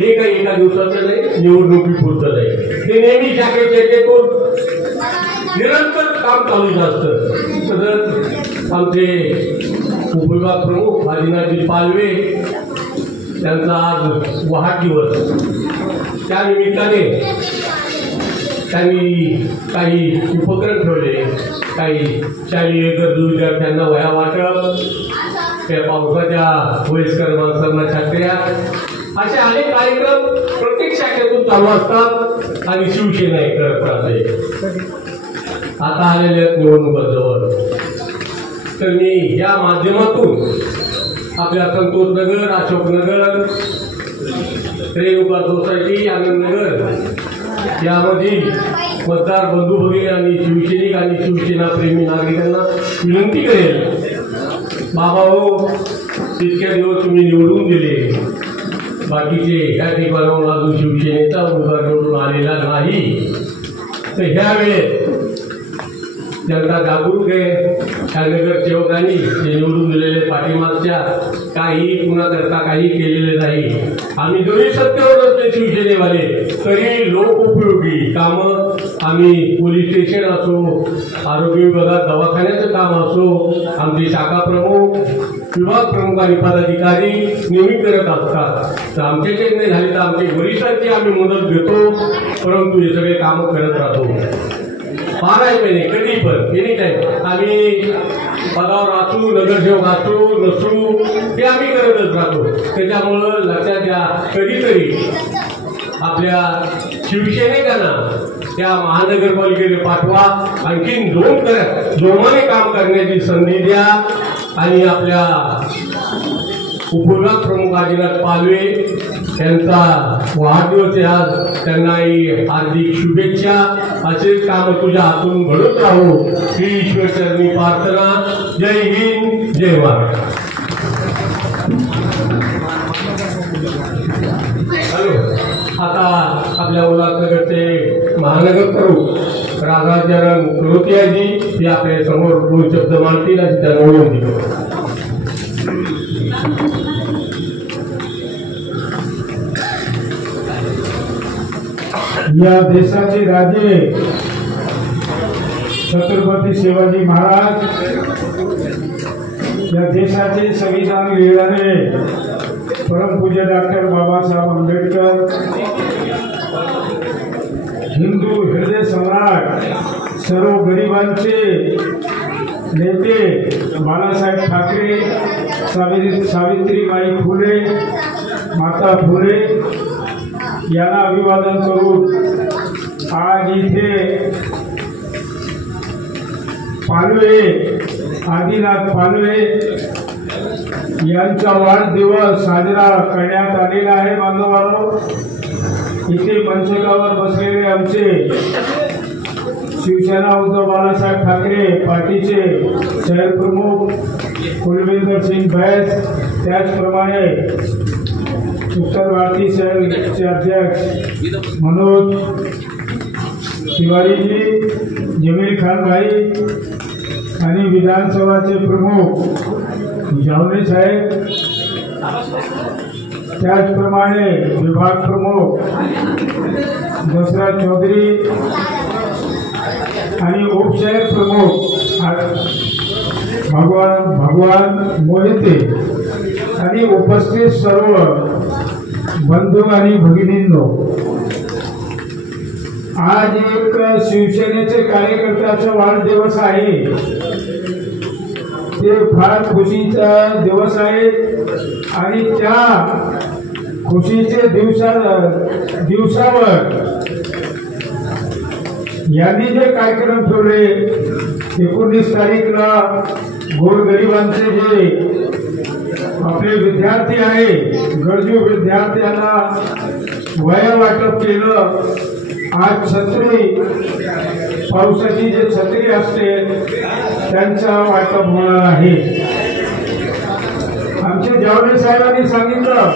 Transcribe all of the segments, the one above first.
हे काही एका दिवसाचं नाही, निवडणुकीपुरतं नाही, ते नेहमी शाखेतून निरंतर काम चालूच असतं. तर आमचे उपविभाग प्रमुख आदिनाथजी पालवे त्यांचा आज वाढदिवस, त्या निमित्ताने त्यांनी काही उपक्रम ठेवले, काही शालेय गरजू विद्यार्थ्यांना वह्या वाटप, त्या पावसाच्या वयस्कर माणसांना छत्र्या, असे अनेक कार्यक्रम प्रत्येक शाखेतून चालू असतात आणि शिवसेना हे करत राहते. आता आलेल्या निवडणुकाजवळ तर मी या माध्यमातून आपल्या संतोषनगर, अशोकनगर, रेणुका सोसायटी, आनंदनगर यामधील मतदार बंधू भगिनी आणि शिवसैनिक आणि शिवसेना प्रेमी नागरिकांना विनंती करेल, बाबा हो, तितक्या दिवस तुम्ही निवडून दिले, बाकीचे या ठिकाणाहून अजून शिवसेनेचा उमेदवार निवडून आलेला नाही, तर ह्या वेळेत जनता जागरूक आहे. नगर सेवकांनी जे निवडून दिलेले पाठीमागच्या काही पुन्हा करता काही केलेले नाही. आम्ही जरी सत्तेवर असले शिवसेनेवाले तरी लोकउपयोगी कामं, आम्ही पोलीस स्टेशन असो, आरोग्य विभागात दवाखान्याचं काम असो, आमचे शाखा प्रमुख, विभाग प्रमुख आणि पदाधिकारी नेहमी करत असतात. तर आमच्याचे नाही झाले तर आमचे वरिष्ठांची आम्ही मदत घेतो, परंतु हे सगळे कामं करत राहतो. 12 महिने कधी पण एनी टाइम आम्ही पदावर असू, नगरसेवक असू नसू, ते आम्ही करतच राहतो. त्याच्यामुळं लक्षात घ्या, कधीतरी आपल्या शिवसैनिकांना त्या महानगरपालिकेने पाठवा, आणखीन जोमाने काम करण्याची संधी द्या आणि आपल्या उपविभाग प्रमुख आदिनाथ पालवे यांचा वाढदिवस आहे आज, त्यांनाही हार्दिक शुभेच्छा. असेच काम तुझ्या हातून घडत राहू ही ईश्वरचरणी प्रार्थना. जय हिंद, जय महाराष्ट्र. आता आपल्या उल्हासनगरचे महानगर प्रमुख राधाचरण करोतियाजी हे आपल्या समोर 2 शब्द मांडतील अशी त्यांना विनंती करतो. या देशाचे राजे छत्रपती शिवाजी महाराज, या देशाचे संविधान लिहिणारे परमपूज्य डॉक्टर बाबासाहेब आंबेडकर, हिंदू हृदय सम्राट, सर्व गरिबांचे नेते बाळासाहेब ठाकरे, सावित्रीबाई फुले, माता फुले यांना अभिवादन करून आज इथे पालवे, आदिनाथ पालवे यांचा वाढदिवस साजरा करण्यात आलेला आहे. बांधवांनो, इथे मंचकावर बसलेले आमचे शिवसेना उद्धव बाळासाहेब ठाकरे पार्टीचे शहर प्रमुख कुलविंदर सिंग बैस, त्याचप्रमाणे उत्तर भारतीय शहरचे अध्यक्ष मनोज तिवारीजी, जमील खान भाई आणि विधानसभाचे प्रमुख जावले साहेब, त्याचप्रमाणे विभाग प्रमुख दशरथ चौधरी आणि उपशहर प्रमुख भगवान मोहिते आणि उपस्थित सर्व बंधू आणि भगिनींनो, आज एक शिवसेनेचे कार्यकर्त्याचा वाढदिवस आहे. ते फार खुशीचा दिवस आहे आणि त्या खुशीचे दिवसावर यांनी जे कार्यक्रम ठेवले 19 तारीखला गोरगरिबांचे जे आपले विद्यार्थी आहे, गरजू विद्यार्थ्यांना वह्या वाटप केलं. आज छत्री, पावसाची जे छत्री असते त्यांचा वाटप होणार आहे. आमचे जावले साहेबांनी सांगितलं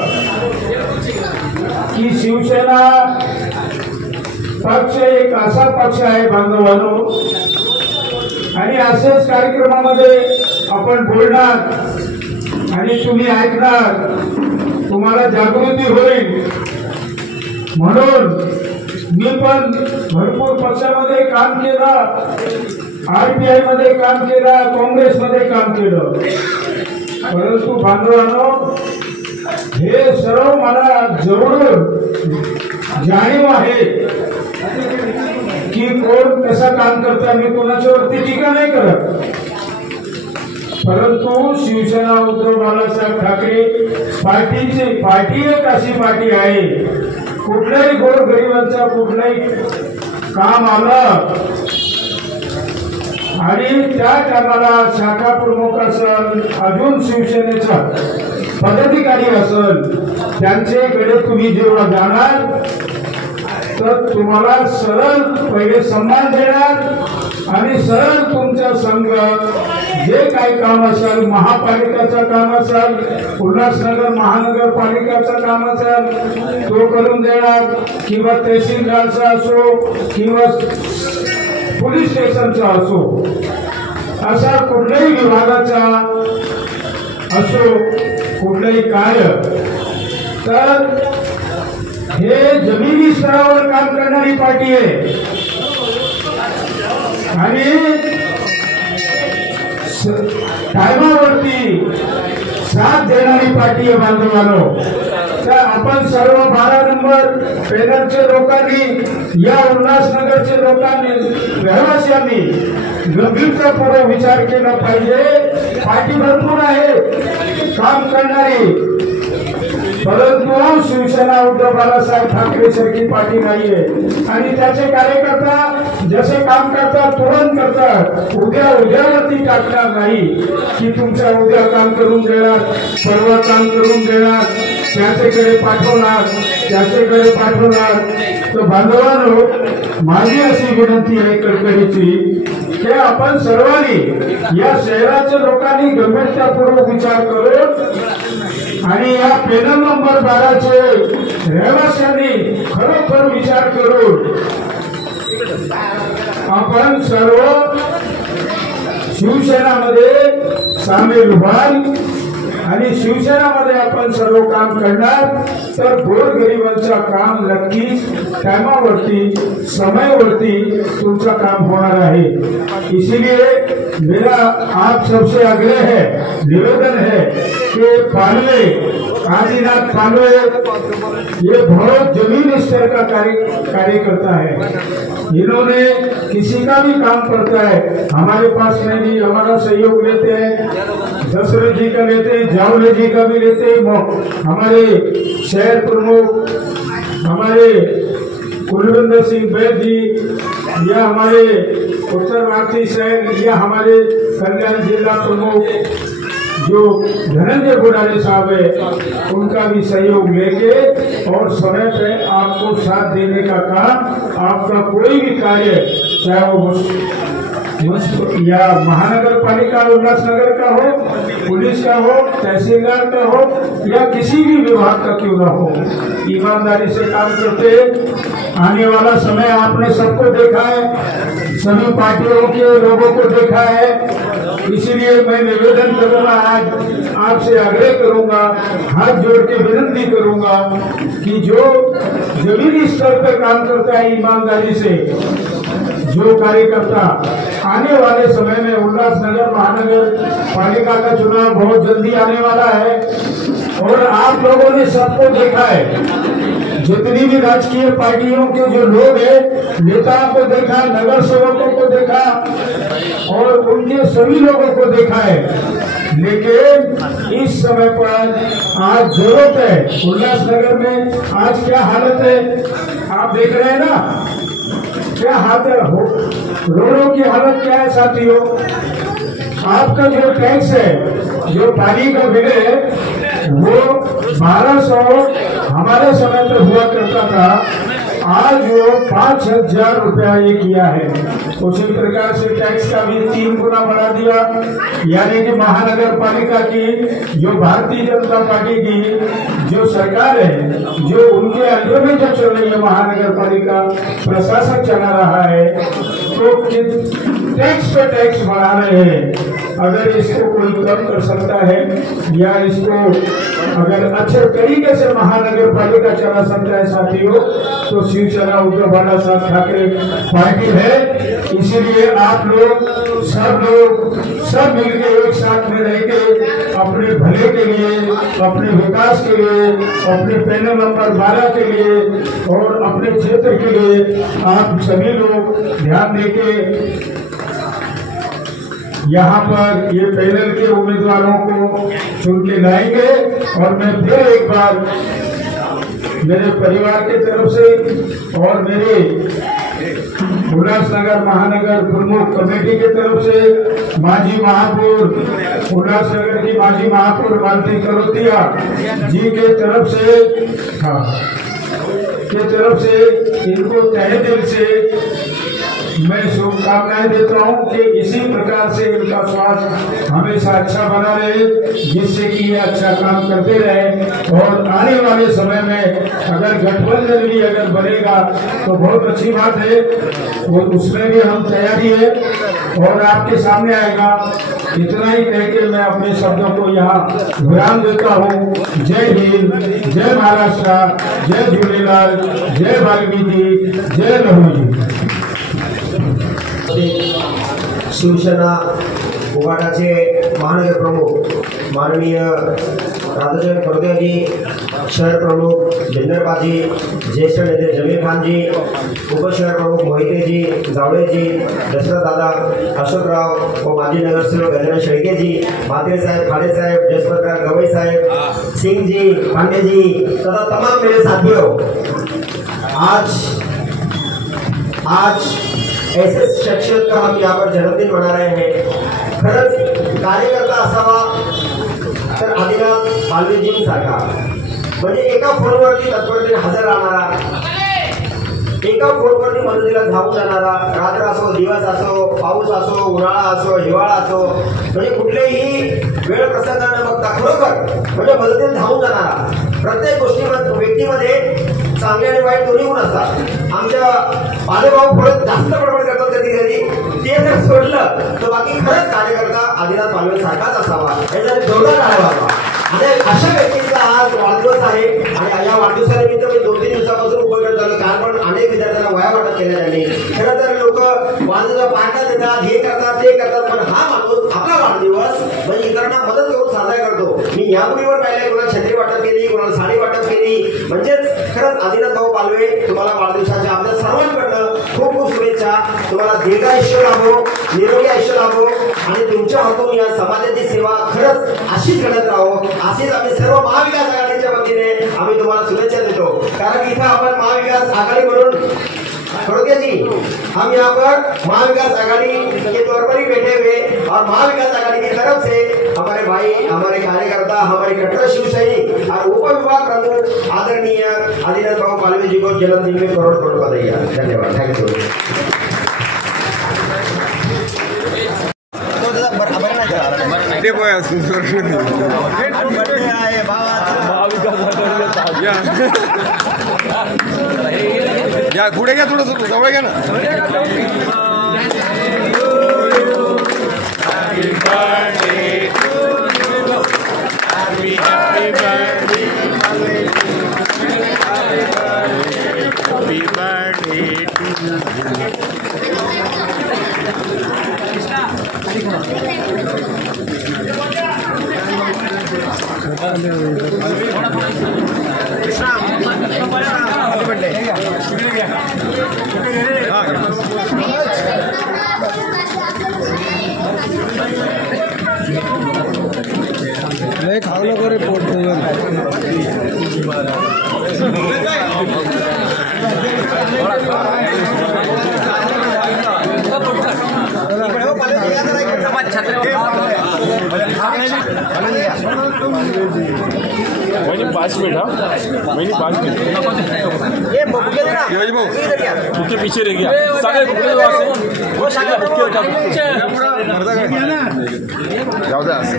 की शिवसेना पक्ष एक असा पक्ष आहे बांधवांनो, आणि असेच कार्यक्रमामध्ये आपण बोलणार आणि तुम्ही ऐकणार, तुम्हाला जागृती होईल म्हणून मी पण भरपूर पक्षामध्ये काम केलं, RPI मध्ये काम केलं, काँग्रेसमध्ये काम केलं, परंतु बांधवांनो हे सर्व मला जवळून जाणीव आहे की कोण कसं काम करतं. मी कोणाच्यावरती टीका नाही करत, परंतु शिवसेना उद्धव बाळासाहेब ठाकरे पार्टी एक अशी पार्टी आहे, कुठल्याही गोरगरिबांचा कुठलंही काम आलं आणि त्या टायमाला शाखा प्रमुख असेल, अजून शिवसेनेचा पदाधिकारी असेल, त्यांच्याकडे तुम्ही जेव्हा जाणार तर तुम्हाला सरळ पहिले सन्मान देणार आणि सरळ तुमचा संघ जे काही काम असेल, महापालिकाचं काम असेल, उल्हासनगर महानगरपालिकाचं काम असेल तो करून देणार, किंवा तहसीलदारचा असो किंवा पोलीस स्टेशनचा असो, असा कुठल्याही विभागाचा असो कुठलंही कार्य, तर हे जमिनी स्तरावर काम करणारी पार्टी आहे आणि टायमावरती साथ देणारी पार्टी आहे बांधवांनो. तर आपण सर्व 12 नंबर पॅनलच्या लोकांनी, या उल्हासनगरच्या लोकांनी, रहिवाशांनी गंभीरतापूर्वक विचार केला पाहिजे. पार्टी भरपूर आहे काम करणारी, परंतु शिवसेना उद्धव बाळासाहेब ठाकरे सारखी पार्टी नाहीये आणि त्याचे कार्यकर्ता जसे काम करतात तुरंत करतात, उद्यावरती टाकणार नाही की तुमच्या उद्या काम करून देणार, परवा काम करून देणार, त्याच्याकडे पाठवणार. तर बांधवांनो माझी अशी विनंती आहे कळकळीची की आपण सर्वांनी या शहराच्या लोकांनी गंभीरतापूर्वक विचार करून आणि या पॅनल नंबर 12चे रहिवाशांनी खरोखर विचार करून आपण सर्व शिवसेनामध्ये सामील व्हाल आणि शिवसेनामध्ये आपण सर्व काम करणार तर गोरगरिबांचं काम नक्कीच टाइमावरती समयावरती तुमचं काम होणार आहे. इसीलिए मेरा आप सबसे आग्रह है, निवेदन है कि पांडवे, आदिनाथ पांडवे ये बहुत जमीनी स्तर का कार्यकर्ता है. इन्होंने किसी का भी काम करता है हमारे पास में भी हमारा सहयोग लेते हैं, दशरथ जी का लेते हैं, जावले जी का भी लेते हैं, हमारे शहर प्रमुख हमारे कुलविंदर सिंह बैद जी, या हमारे उत्तर भारतीय शहर, या हमारे कल्याण जिला प्रमुख जो धनंजय गुडारे साहब है, उनका भी सहयोग लेके और समय पे आपको साथ देने का काम, आपका कोई भी कार्य चाहे वो या महानगर पालिका उल्लासनगर का हो, पुलिस का हो, तहसीलदार का हो या किसी भी विभाग का क्यों ना हो, ईमानदारी से काम करते आने वाला समय आपने सबको देखा है, सभी पार्टियों के लोगों को देखा है. इसलिए मैं निवेदन करूंगा, आज आपसे आग्रह करूंगा, हाथ जोड़ के विनती करूंगा कि जो जमीनी स्तर पर काम करता है ईमानदारी से, जो कार्यकर्ता आने वाले समय में उल्लासनगर महानगर पालिका का चुनाव बहुत जल्दी आने वाला है और आप लोगों ने सबको देखा है, जितनी भी राजकीय पार्टियों के जो लोग हैं, नेताओं को देखा, नगर सेवकों को देखा और उनके सभी लोगों को देखा है, लेकिन इस समय पर आज जरूरत है. उल्लासनगर में आज क्या हालत है आप देख रहे हैं ना, क्या हालत हो, रोडों की हालत क्या है साथियों. आपका जो टैक्स है, जो पानी का बिल है, वो 1200 हमारे समय पर हुआ करता था, आज वो 5000 रुपया ये किया है. उसी प्रकार से टैक्स का भी 3 गुना बढ़ा दिया, यानी कि महानगर पालिका की जो भारतीय जनता पार्टी की जो सरकार है, जो उनके अंडर में जो चल रही है महानगर पालिका प्रशासन चला रहा है, तो टैक्स पे टैक्स बढ़ा रहे हैं। अगर इसको कोई कम कर सकता है या इसको अगर अच्छे तरीके से महानगर पालिका चला सकता है साथियों, तो शिवसेना उद्धव बाळासाहेब ठाकरे पार्टी है। इसीलिए आप लोग सब मिलके एक साथ में रह के अपने भले के लिए, अपने विकास के लिए, अपने पैनल नंबर 12 के लिए और अपने क्षेत्र के लिए आप सभी लोग ध्यान देके यहाँ पर ये पैनल के उम्मीदवारों को चुन के लाएंगे। और मैं फिर एक बार मेरे परिवार की तरफ से और मेरे उल्लासनगर महानगर प्रमुख कमेटी की तरफ से माजी महापौर उल्लासनगर की माजी महापौर मालती करोतिया जी के तरफ से इनको तहे दिल से मैं शुभकामनाएं देता हूं कि इसी प्रकार से इनका स्वास्थ्य हमेशा अच्छा बना रहे, जिससे कि ये अच्छा काम करते रहे। और आने वाले समय में अगर गठबंधन भी अगर बनेगा तो बहुत अच्छी बात है, और उसमें भी हम तैयारी है और आपके सामने आएगा। इतना ही कह के मैं अपने शब्दों को यहाँ विराम देता हूँ। जय हिंद, जय महाराष्ट्र, जय झूलेलाल, जय वाल्मीकि, जय लहूजी। शिवसेना उघाडाचे महानगर प्रमुख माननीय राधाचरण खडगेजी, शहर प्रमुख भिंदरबाजी, ज्येष्ठ नेते जमीर खानजी, उपशहर प्रमुख मोहितेजी, जावळेजी, दशरथ दादा, अशोकराव व माजी नगरसेवक गजानन शेळकेजी, म्हात्रे साहेब, खाडे साहेब, जसप्रकाश गवई साहेब, सिंह जी, पांडे जी तथा तमाम मेरे साथियों, आज ऐसे शख्सियत का हम यहाँ पर जन्मदिन मना रहे हैं। खरंच कार्यकर्ता असावा तर आदिनाथ पालवेजींसारखा, म्हणजे एका फोनवरती तत्परतेने हजर राहणारा, एका फोनवरती मदतीला धावून जाणारा, रात्र असो, दिवस असो, पाऊस असो, उन्हाळा असो, हिवाळा असो, म्हणजे कुठलेही वेळ प्रसंग न बघता खरोखर म्हणजे मदतीला धावून जाणारा। प्रत्येक गोष्टीमध्ये व्यक्तीमध्ये चांगले आणि वाईट दोन्ही गुण असतात। आमच्या पालेभाऊ थोडं जास्त बडबड करतात कधी कधी, ते जर सोडलं तर बाकी खरंच कार्यकर्ता आदिनाथ पालवे सारखाच असावा, याचा जोरदार टाळ्या आणि अशा व्यक्तीचा आज वाढदिवस आहे। आणि या वाढदिवसानिमित्त मी 2-3 दिवसापासून उपक्रम चालू, कारण पण अनेक विद्यार्थ्यांना वया वाटप केल्या त्यांनी। खरं तर लोक वाढदिवसाला पाठवतात देतात, हे करतात ते करतात, पण हा माणूस आपला वाढदिवस म्हणजे इतरांना मदत करून साजरा करतो। मी या मुलीवर पाहिलंय, कोणाला छत्री वाटप केली, कोणाला साडी वाटप केली, म्हणजेच खरंच आदिनाथ भाऊ पालवे तुम्हाला वाढदिवसाच्या आपल्या सर्वांकडनं खूप खूप शुभेच्छा। तुम्हाला दीर्घ आयुष्य लाभो, निरोगी आयुष्य लाभो आणि तुमच्या हातून या समाजाची सेवा खरंच अशीच घडत राहो। अशीच आम्ही सर्व महाविकास आघाडीच्या वतीने आम्ही तुम्हाला शुभेच्छा देतो, कारण इथं आपण महाविकास आघाडी म्हणून खड़गे जी, हम यहाँ पर महाविकास आघाड़ी के तौर पर ही बैठे हुए और महाविकास आघाड़ी की तरफ से हमारे भाई, हमारे कार्यकर्ता, हमारे कट्टर शिवसैनिक और उप विभाग प्रमुख आदरणीय आदिनाथ भाऊ पालवे जी को जन्मदिन में करोड़ करोड़ बधाई। धन्यवाद, थैंक यू। या पुढे घ्या, थोडं जवळ घ्या ना। नहीं खाओ को रिपोर्ट छत्र वहिनी 5 मिनट हाँ वहिनी 5 मिनट ये बुके देना शिवाजी भाऊ बुके पीछे रह गया सारे बुके दो आसे वो सागर बुके उठा जाऊ द्या असं.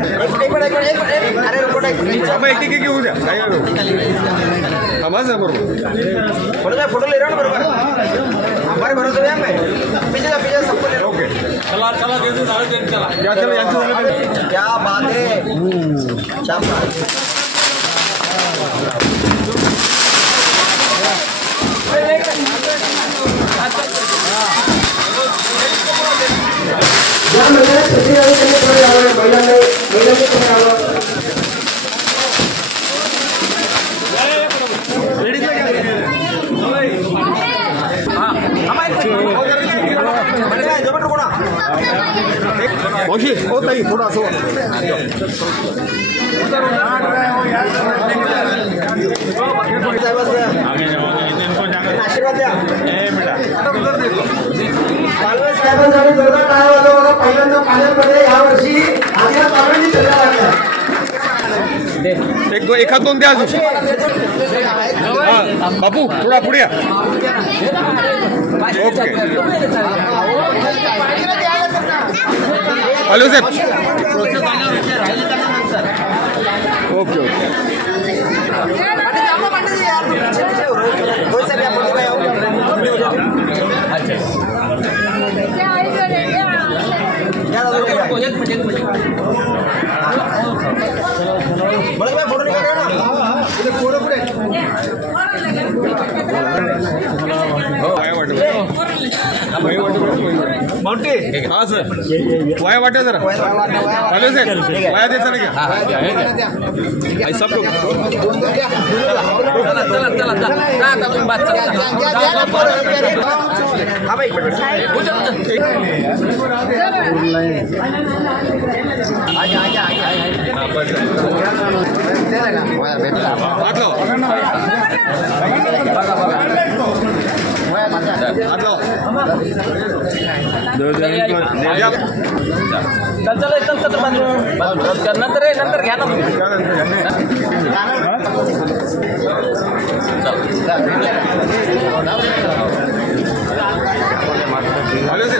अरे रुको एक थांबा, एक एक घेऊ द्या काही नको. थांबा सर बरोबर फोटो ले रहा हूँ बरोबर हमारे भरोसे में मैं पीछे सबको ले रहा हूँ ओके चला चला दे दो चला या चला यांचं झालं. क्या बात है शाबाश मावशी हो ताई थोडं असं आशीर्वाद द्या कालवेस साहेबांसाठी जोरदार टाळ्या वाजवा बघा. पहिल्यांदा पाण्यामध्ये यावर्षी आदिनाथ बाबांनी चढला लागला एखाद दोन द्या अजून. हा बापू थोडा पुढे या. ओके हॅलो साहेब ओके ओके फोटो निकाल ना माउंटी हा सर वाया वाटा जरा हॅलो सर वाया द्यायचा नाही का सब लोग हाँ भाई नंतर घ्या ना हॅलो सर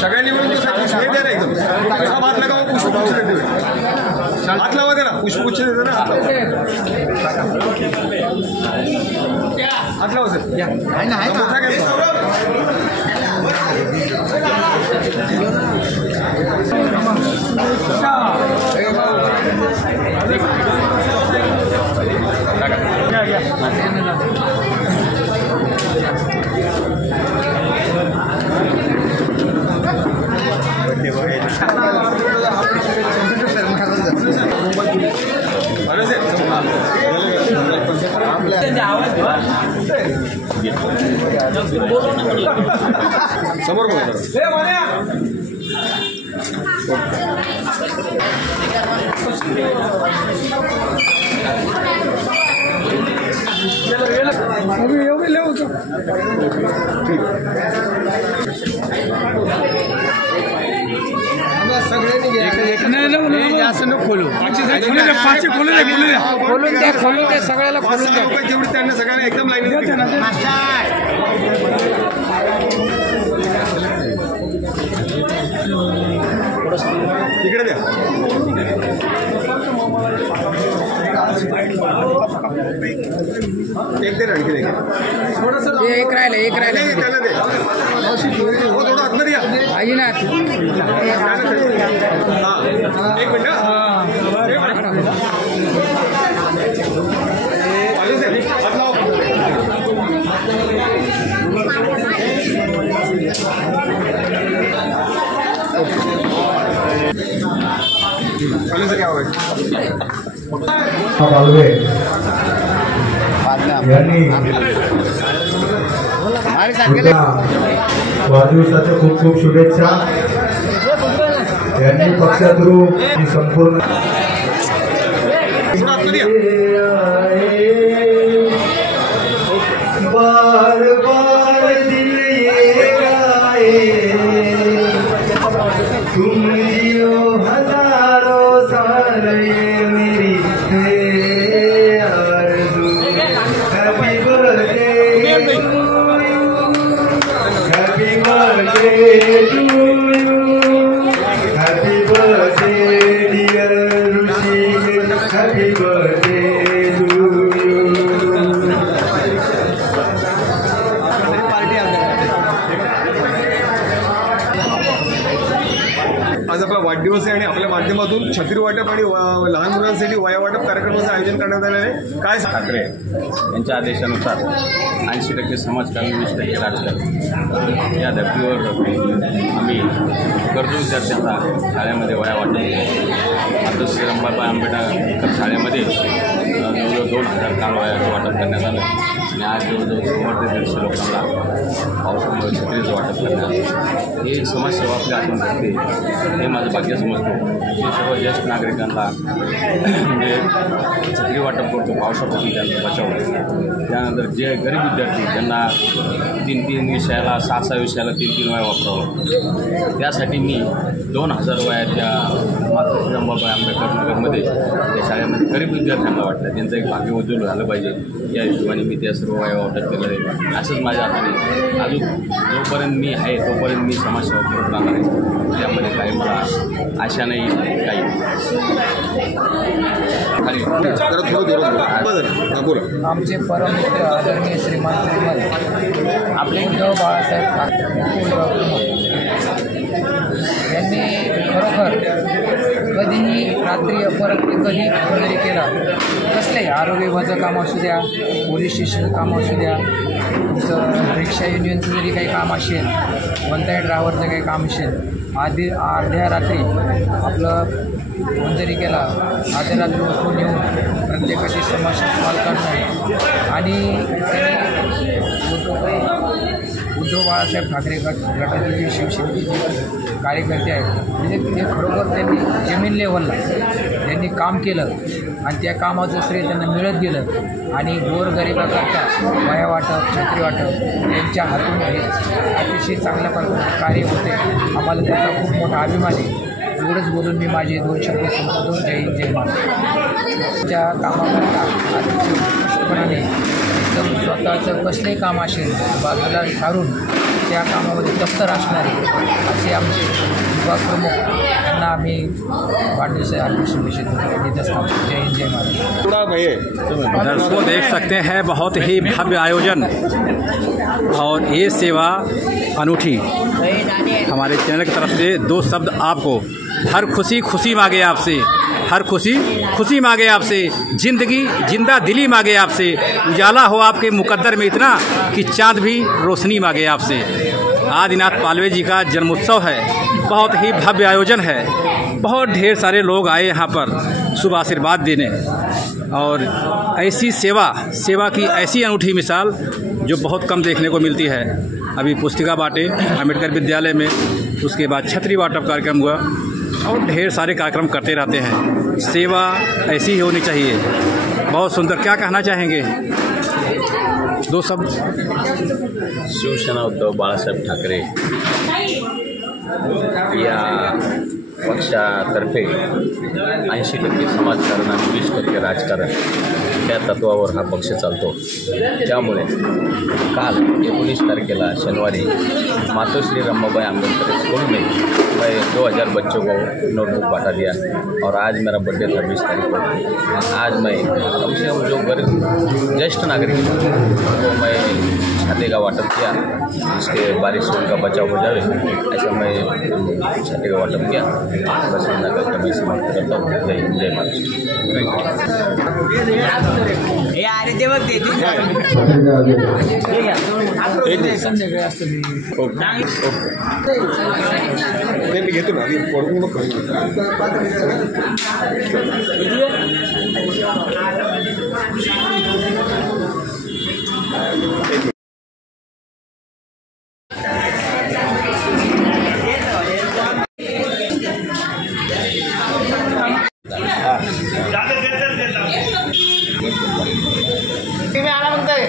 सगळ्यांनी मिळून पुष्प द्या ना एकदम हात लगा पुष्प हात लावा दे ना पुष्पगुच्छ देते ना हात लावा सर समोर बघा खोलून द्या सगळ्याला खोलून द्या जेवढी त्यांना सगळ्यांना एकदम लाईन तिकडे द्या एक दे आणखी एक राहिलं त्याला दे हो थोडं आतमध्ये या पाहिजे ना हा एक मिनिट हात लावा पालवे यांनी वाढदिवसाच्या खूप खूप शुभेच्छा. यांनी पक्षातून ही संपूर्ण बार बार दिल ये गाए तुम जियो हजारों साल ये मेरी आरज़ू. Happy birthday happy birthday to you happy birthday dear Rishi happy birthday to you. आज आपला वाढदिवस आहे आणि आपल्या माध्यमातून छत्री वाटप आणि लहान मुलांसाठी वया वाटप कार्यक्रमाचं आयोजन करण्यात आलं आहे. काय ठाकरे यांच्या आदेशानुसार 80% समाजकारण 20% राजकारण या धर्तीवर आम्ही गरजू विद्यार्थ्यांना शाळेमध्ये वया वाटप मातोश्री रंभाबाई आंबेडकर शाळेमध्ये जवळजवळ 2000 काल वयाचं वाटप करण्यात आलं आणि आज जवळजवळ 100 ते 150 लोकांना पावसामुळे छत्रीचं वाटप करण्यात आलं. हे समाजसेवा आपल्या हातून करते हे माझं भाग्य समजतो. हे सर्व ज्येष्ठ नागरिकांना म्हणजे छत्री वाटप करतो पावसापासून त्यांचा बचाव. त्यानंतर जे गरीब विद्यार्थी ज्यांना 3-3 विषयाला 6-6 विषयाला 3-3 वया वापरावं त्यासाठी मी 2000 वयाच्या मातोश्री रंभाबाई आंबेडकर नगरमध्ये त्या शाळेमध्ये गरीब विद्यार्थ्यांना वाटतं त्यांचं एक भाग्य उज्ज्वल झालं पाहिजे या हिशोबाने मी त्या सर्व वया वाटप केलं आहे. असंच माझ्या हाताने अजून जोपर्यंत मी आहे तोपर्यंत मी समाजसेवा करत राहणार आहे. त्यामध्ये काही मला आशा नाही काही आमचे परममित्र आदरणीय श्रीमान आपले उद्धव बाळासाहेब ठाकरे यांनी खरोखर कधीही रात्री अपरात्री कधी जरी केला कसले आरोग्य विभागाचं काम असू द्या पोलीस स्टेशन काम असू द्या तुमचं रिक्षा युनियनचं जरी काही काम असेल कोणत्याही ड्रायव्हरचं काही काम असेल अर्ध्या रात्री आपलं फोन जरी केला अर्ध्या रात्री उठून येऊन प्रत्येकाची समस्या सॉल्व करणं आणि उद्धव बाळासाहेब ठाकरे गटाचे जे शिवसेनेचे कार्यकर्ते आहेत म्हणजे ते खरोखर त्यांनी जमीन लेवलला त्यांनी काम केलं आणि त्या कामाचं श्रेय त्यांना मिळत गेलं आणि गोरगरिबाकरता वया वाटप छत्री वाटप त्यांच्या हातून हे अतिशय चांगल्या प्रकारचे कार्य होते. आम्हाला त्याचा खूप मोठा अभिमान आहे. एवढंच बोलून मी माझे 2 शब्द संपवतो. जय हिंद जय महाराष्ट्र. त्या कामाकरता अतिशय उत्कृष्टपणाने एकदम स्वतःचं कसले काम असेल बाजूला सारून त्या कामामध्ये तत्पर असणारे असे आमचे विभाग प्रमुख यांना आम्ही वाढदिवसाच्या हार्दिक शुभेच्छा देत असतो. जय हिंद जय महाराष्ट्र. दर्शकों देख सकते हैं बहुत ही भव्य आयोजन और ये सेवा अनूठी. हमारे चैनल की तरफ से 2 शब्द आपको. हर खुशी खुशी मांगे आपसे, हर खुशी खुशी मांगे आपसे, जिंदगी जिंदा दिली मांगे आपसे, उजाला हो आपके मुकद्दर में इतना कि चाँद भी रोशनी मांगे आपसे. आदिनाथ पालवे जी का जन्मोत्सव है. बहुत ही भव्य आयोजन है. बहुत ढेर सारे लोग आए यहाँ पर शुभ आशीर्वाद देने और ऐसी सेवा की ऐसी अनूठी मिसाल जो बहुत कम देखने को मिलती है. अभी पुस्तिका बांटे अम्बेडकर विद्यालय में, उसके बाद छतरी वाटप कार्यक्रम हुआ और ढेर सारे कार्यक्रम करते रहते हैं. सेवा ऐसी ही होनी चाहिए. बहुत सुंदर. क्या कहना चाहेंगे? 2 शब्द. शिवसेना उद्धव बाळासाहेब ठाकरे या पक्षातर्फे 80% समाजकारण आणि 20% राजकारण त्या तत्वावर हा पक्ष चालतो. त्यामुळे काल 19 तारखेला शनिवारी मातोश्री रंभाबाई आंबेडकर स्कूल में मैं 2000 बच्चों को नोटबुक बांटा दिया और आज मेरा बर्थडे था 20 तारीख को. आज मैं कम से कम जो गरीब ज्येष्ठ नागरिक तो मैं छाते का वाटप किया जिसके बारिश से उनका बचाव हो जाए ऐसा मैं छाते का वाटप किया. बस इतना करके मैं समाप्त करता हूँ. जय हिंद जय महाराष्ट्र. मी घेतो ना, मी पडून मग करून आला म्हणताय